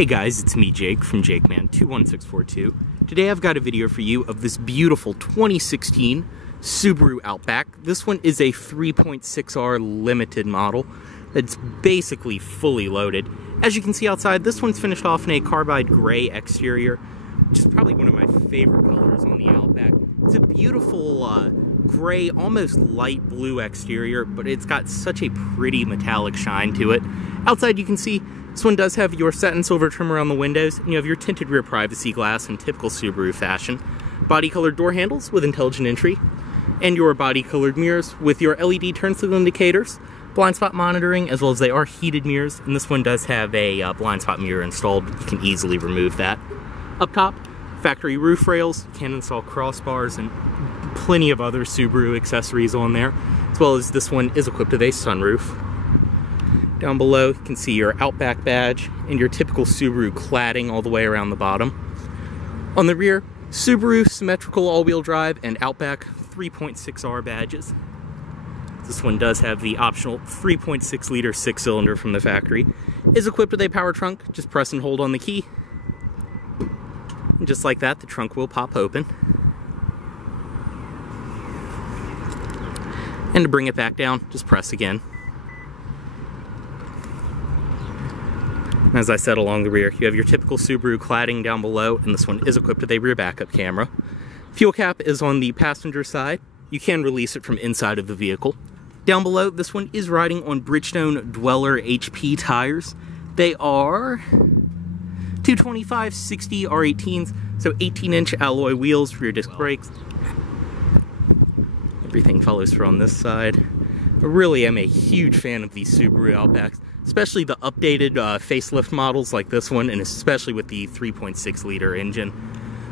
Hey guys, it's me Jake from JakeMan21642. Today I've got a video for you of this beautiful 2016 Subaru Outback. This one is a 3.6R limited model that's basically fully loaded. As you can see outside, this one's finished off in a carbide gray exterior, which is probably one of my favorite colors on the Outback. It's a beautiful gray, almost light blue exterior, but it's got such a pretty metallic shine to it. Outside you can see this one does have your satin silver trim around the windows, and you have your tinted rear privacy glass in typical Subaru fashion, body colored door handles with intelligent entry, and your body colored mirrors with your LED turn signal indicators, blind spot monitoring, as well as they are heated mirrors, and this one does have a blind spot mirror installed, but you can easily remove that. Up top, factory roof rails, you can install crossbars and plenty of other Subaru accessories on there, as well as this one is equipped with a sunroof. Down below, you can see your Outback badge and your typical Subaru cladding all the way around the bottom. On the rear, Subaru symmetrical all-wheel drive and Outback 3.6R badges. This one does have the optional 3.6 liter six-cylinder from the factory. Is equipped with a power trunk. Just press and hold on the key. And just like that, the trunk will pop open. And to bring it back down, just press again. As I said, along the rear, you have your typical Subaru cladding down below, and this one is equipped with a rear backup camera. Fuel cap is on the passenger side. You can release it from inside of the vehicle. Down below, this one is riding on Bridgestone Dweller HP tires. They are 225/60 R18s, so 18-inch alloy wheels, rear disc brakes. Everything follows through on this side. I really am a huge fan of these Subaru Outbacks, especially the updated facelift models like this one, and especially with the 3.6 liter engine.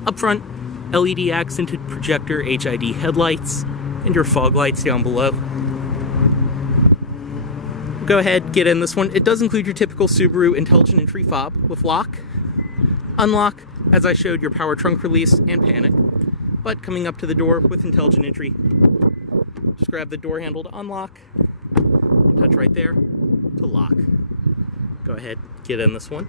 Up front, LED accented projector HID headlights, and your fog lights down below. Go ahead, get in this one. It does include your typical Subaru intelligent entry fob with lock, unlock, as I showed, your power trunk release and panic. But coming up to the door with intelligent entry, just grab the door handle to unlock, and touch right there to lock. Go ahead, get in this one.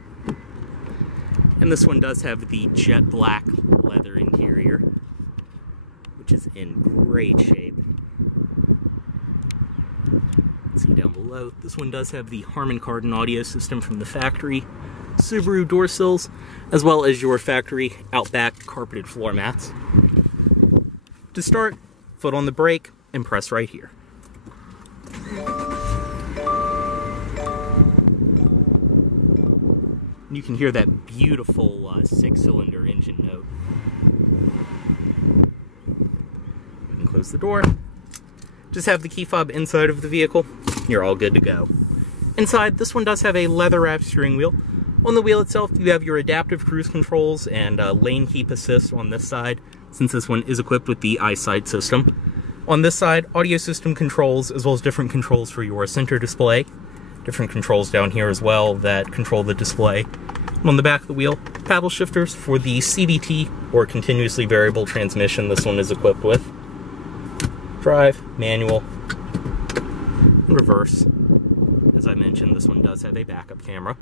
And this one does have the jet black leather interior, which is in great shape. See down below, this one does have the Harman Kardon audio system from the factory, Subaru door sills, as well as your factory Outback carpeted floor mats. To start, foot on the brake and press right here. You can hear that beautiful six-cylinder engine note. You can close the door. Just have the key fob inside of the vehicle. You're all good to go. Inside, this one does have a leather-wrapped steering wheel. On the wheel itself, you have your adaptive cruise controls and lane keep assist on this side, since this one is equipped with the EyeSight system. On this side, audio system controls, as well as different controls for your center display. Different controls down here as well that control the display. On the back of the wheel, paddle shifters for the CVT or continuously variable transmission this one is equipped with. Drive, manual, and reverse. As I mentioned, this one does have a backup camera.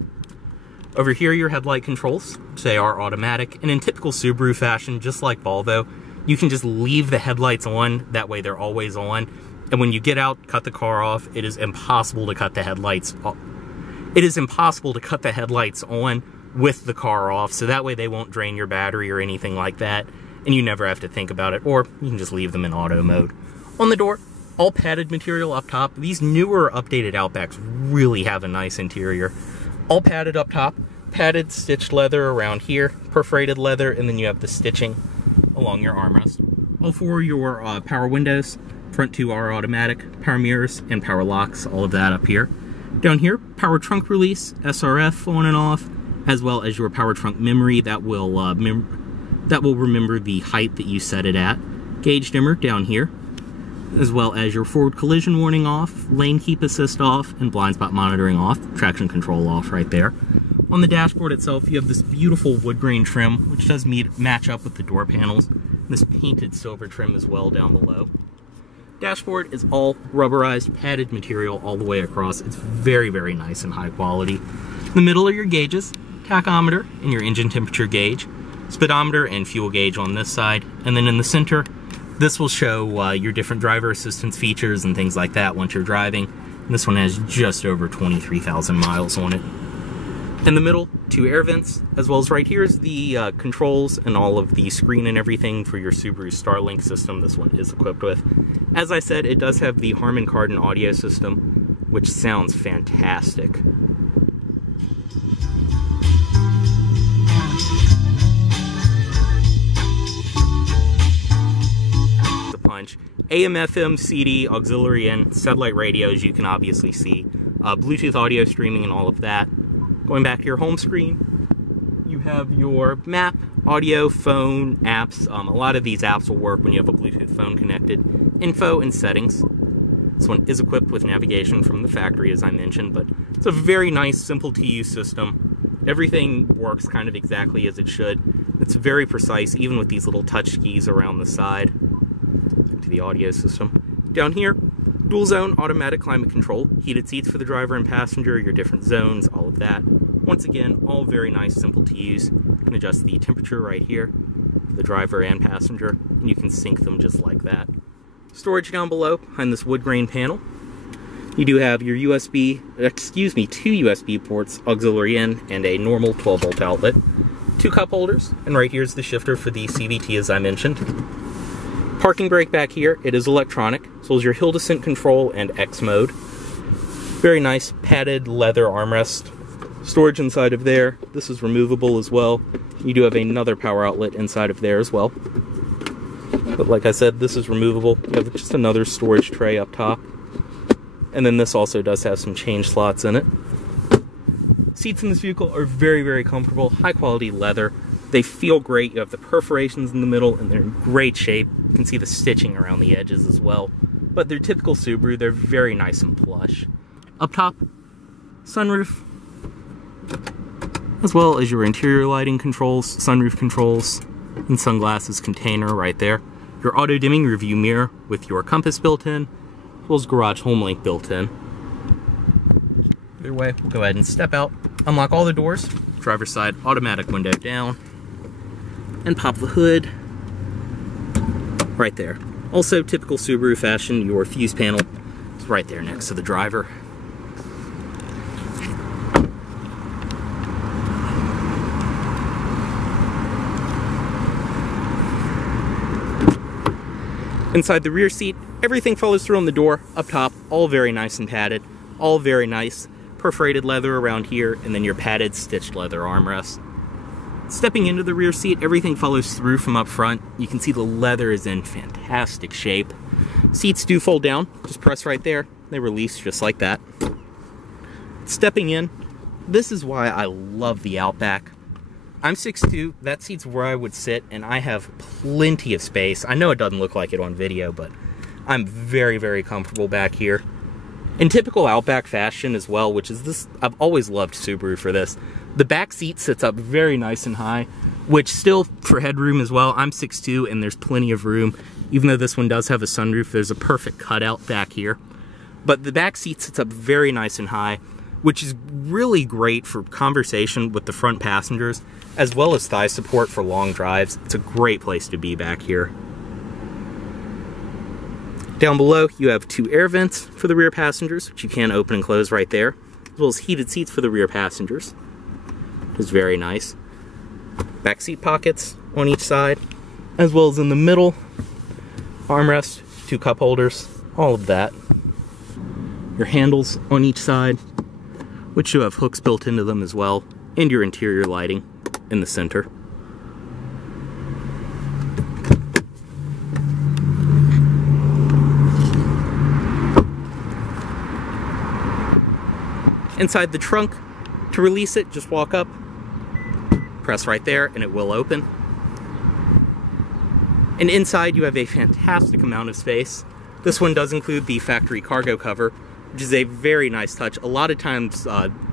Over here, your headlight controls. They are automatic, and in typical Subaru fashion, just like Volvo, you can just leave the headlights on, that way they're always on. And when you get out, cut the car off, it is impossible to cut the headlights off. It is impossible to cut the headlights on with the car off, so that way they won't drain your battery or anything like that, and you never have to think about it, or you can just leave them in auto mode. On the door, all padded material up top. These newer updated Outbacks really have a nice interior. All padded up top, padded stitched leather around here, perforated leather, and then you have the stitching along your armrest. All four of your power windows, front two are automatic, power mirrors, and power locks, all of that up here. Down here, power trunk release, SRF on and off, as well as your power trunk memory that will remember the height that you set it at. Gauge dimmer down here, as well as your forward collision warning off, lane keep assist off, and blind spot monitoring off, traction control off right there. On the dashboard itself, you have this beautiful wood grain trim, which does match up with the door panels. This painted silver trim as well down below. Dashboard is all rubberized, padded material all the way across. It's very, very nice and high quality. In the middle are your gauges. tachometer and your engine temperature gauge, speedometer and fuel gauge on this side, and then in the center, this will show your different driver assistance features and things like that once you're driving. And this one has just over 23,000 miles on it. In the middle, 2 air vents, as well as right here is the controls and all of the screen and everything for your Subaru Starlink system this one is equipped with. As I said, it does have the Harman Kardon audio system, which sounds fantastic. The punch. AM, FM, CD, auxiliary in, satellite radio, as you can obviously see, Bluetooth audio streaming and all of that. Going back to your home screen, you have your map, audio, phone, apps. A lot of these apps will work when you have a Bluetooth phone connected. Info and settings. This one is equipped with navigation from the factory, as I mentioned, but it's a very nice, simple to use system. Everything works kind of exactly as it should. It's very precise, even with these little touch keys around the side. To the audio system. Down here, dual zone automatic climate control, heated seats for the driver and passenger, your different zones, all of that. Once again, all very nice, simple to use. You can adjust the temperature right here for the driver and passenger, and you can sync them just like that. Storage down below, behind this wood grain panel. You do have your two USB ports, auxiliary in, and a normal 12-volt outlet. 2 cup holders, and right here's the shifter for the CVT, as I mentioned. Parking brake back here, it is electronic, as well as your hill descent control and X mode. Very nice padded leather armrest. Storage inside of there. This is removable as well. You do have another power outlet inside of there as well. But like I said, this is removable. You have just another storage tray up top. And then this also does have some change slots in it. Seats in this vehicle are very, very comfortable. High quality leather. They feel great. You have the perforations in the middle and they're in great shape. You can see the stitching around the edges as well. But they're typical Subaru. They're very nice and plush. Up top, sunroof, as well as your interior lighting controls, sunroof controls, and sunglasses container right there. Your auto dimming rearview mirror with your compass built in, as well as garage home link built in. Either way, we'll go ahead and step out, unlock all the doors, driver's side automatic window down, and pop the hood right there. Also, typical Subaru fashion, your fuse panel is right there next to the driver. Inside the rear seat, everything follows through on the door, up top, all very nice and padded, all very nice. Perforated leather around here, and then your padded stitched leather armrest. Stepping into the rear seat, everything follows through from up front. You can see the leather is in fantastic shape. Seats do fold down, just press right there. They release just like that. Stepping in, this is why I love the Outback. I'm 6'2", that seat's where I would sit, and I have plenty of space. I know it doesn't look like it on video, but I'm very, very comfortable back here. In typical Outback fashion as well, which is this, I've always loved Subaru for this. The back seat sits up very nice and high, which still for headroom as well. I'm 6'2", and there's plenty of room. Even though this one does have a sunroof, there's a perfect cutout back here. But the back seat sits up very nice and high, which is really great for conversation with the front passengers, as well as thigh support for long drives. It's a great place to be back here. Down below, you have 2 air vents for the rear passengers, which you can open and close right there, as well as heated seats for the rear passengers. It's very nice. Back seat pockets on each side, as well as in the middle, armrest, 2 cup holders, all of that. Your handles on each side, which you have hooks built into them as well, and your interior lighting in the center. Inside the trunk, to release it, just walk up, press right there, and it will open. And inside you have a fantastic amount of space. This one does include the factory cargo cover, which is a very nice touch. A lot of times,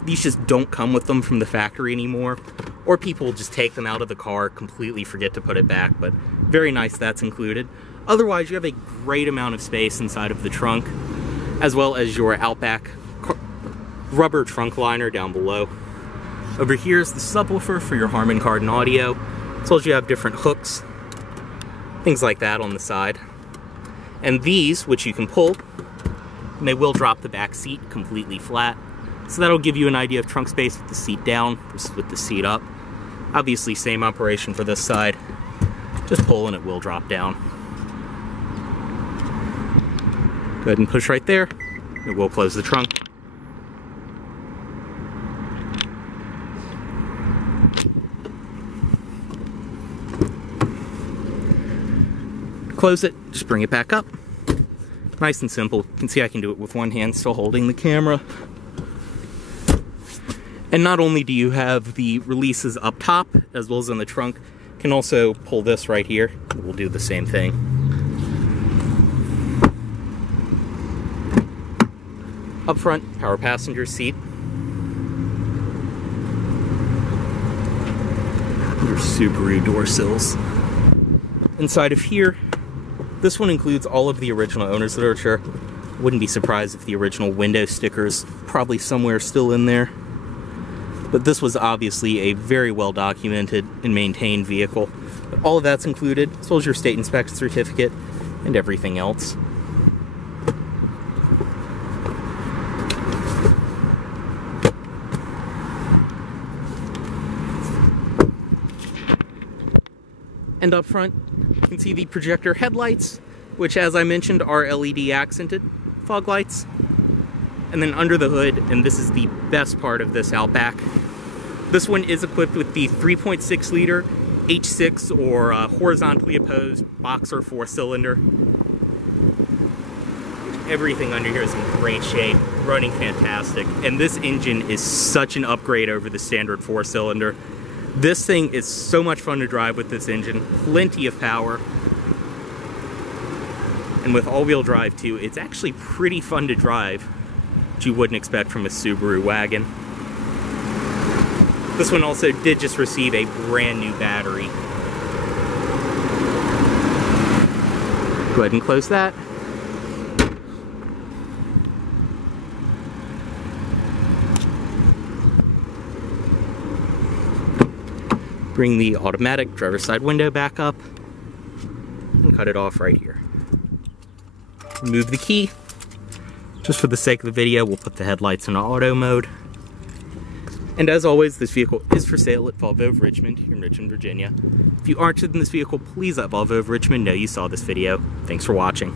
these just don't come with them from the factory anymore, or people just take them out of the car, completely forget to put it back, but very nice that's included. Otherwise, you have a great amount of space inside of the trunk, as well as your Outback rubber trunk liner down below. Over here is the subwoofer for your Harman Kardon audio, as well as you have different hooks, things like that on the side. And these, which you can pull, and they will drop the back seat completely flat. So that'll give you an idea of trunk space with the seat down versus with the seat up. Obviously, same operation for this side. Just pull and it will drop down. Go ahead and push right there. It will close the trunk. Close it, just bring it back up. Nice and simple. You can see I can do it with one hand still holding the camera. And not only do you have the releases up top, as well as in the trunk, you can also pull this right here. We'll do the same thing. Up front, power passenger seat. Your Subaru door sills. Inside of here, this one includes all of the original owner's literature. Wouldn't be surprised if the original window stickers probably somewhere still in there. But this was obviously a very well documented and maintained vehicle. But all of that's included, as well as your state inspection certificate and everything else. And up front, you can see the projector headlights, which, as I mentioned, are LED accented fog lights. And then under the hood, and this is the best part of this Outback, this one is equipped with the 3.6 liter H6 or horizontally opposed boxer 4-cylinder. Everything under here is in great shape, running fantastic, and this engine is such an upgrade over the standard 4-cylinder. This thing is so much fun to drive with this engine, plenty of power. And with all-wheel drive too, it's actually pretty fun to drive, which you wouldn't expect from a Subaru wagon. This one also did just receive a brand new battery. Go ahead and close that. Bring the automatic driver's side window back up and cut it off right here. Remove the key. Just for the sake of the video, we'll put the headlights in auto mode. And as always, this vehicle is for sale at Volvo of Richmond here in Richmond, Virginia. If you are interested in this vehicle, please let Volvo of Richmond know you saw this video. Thanks for watching.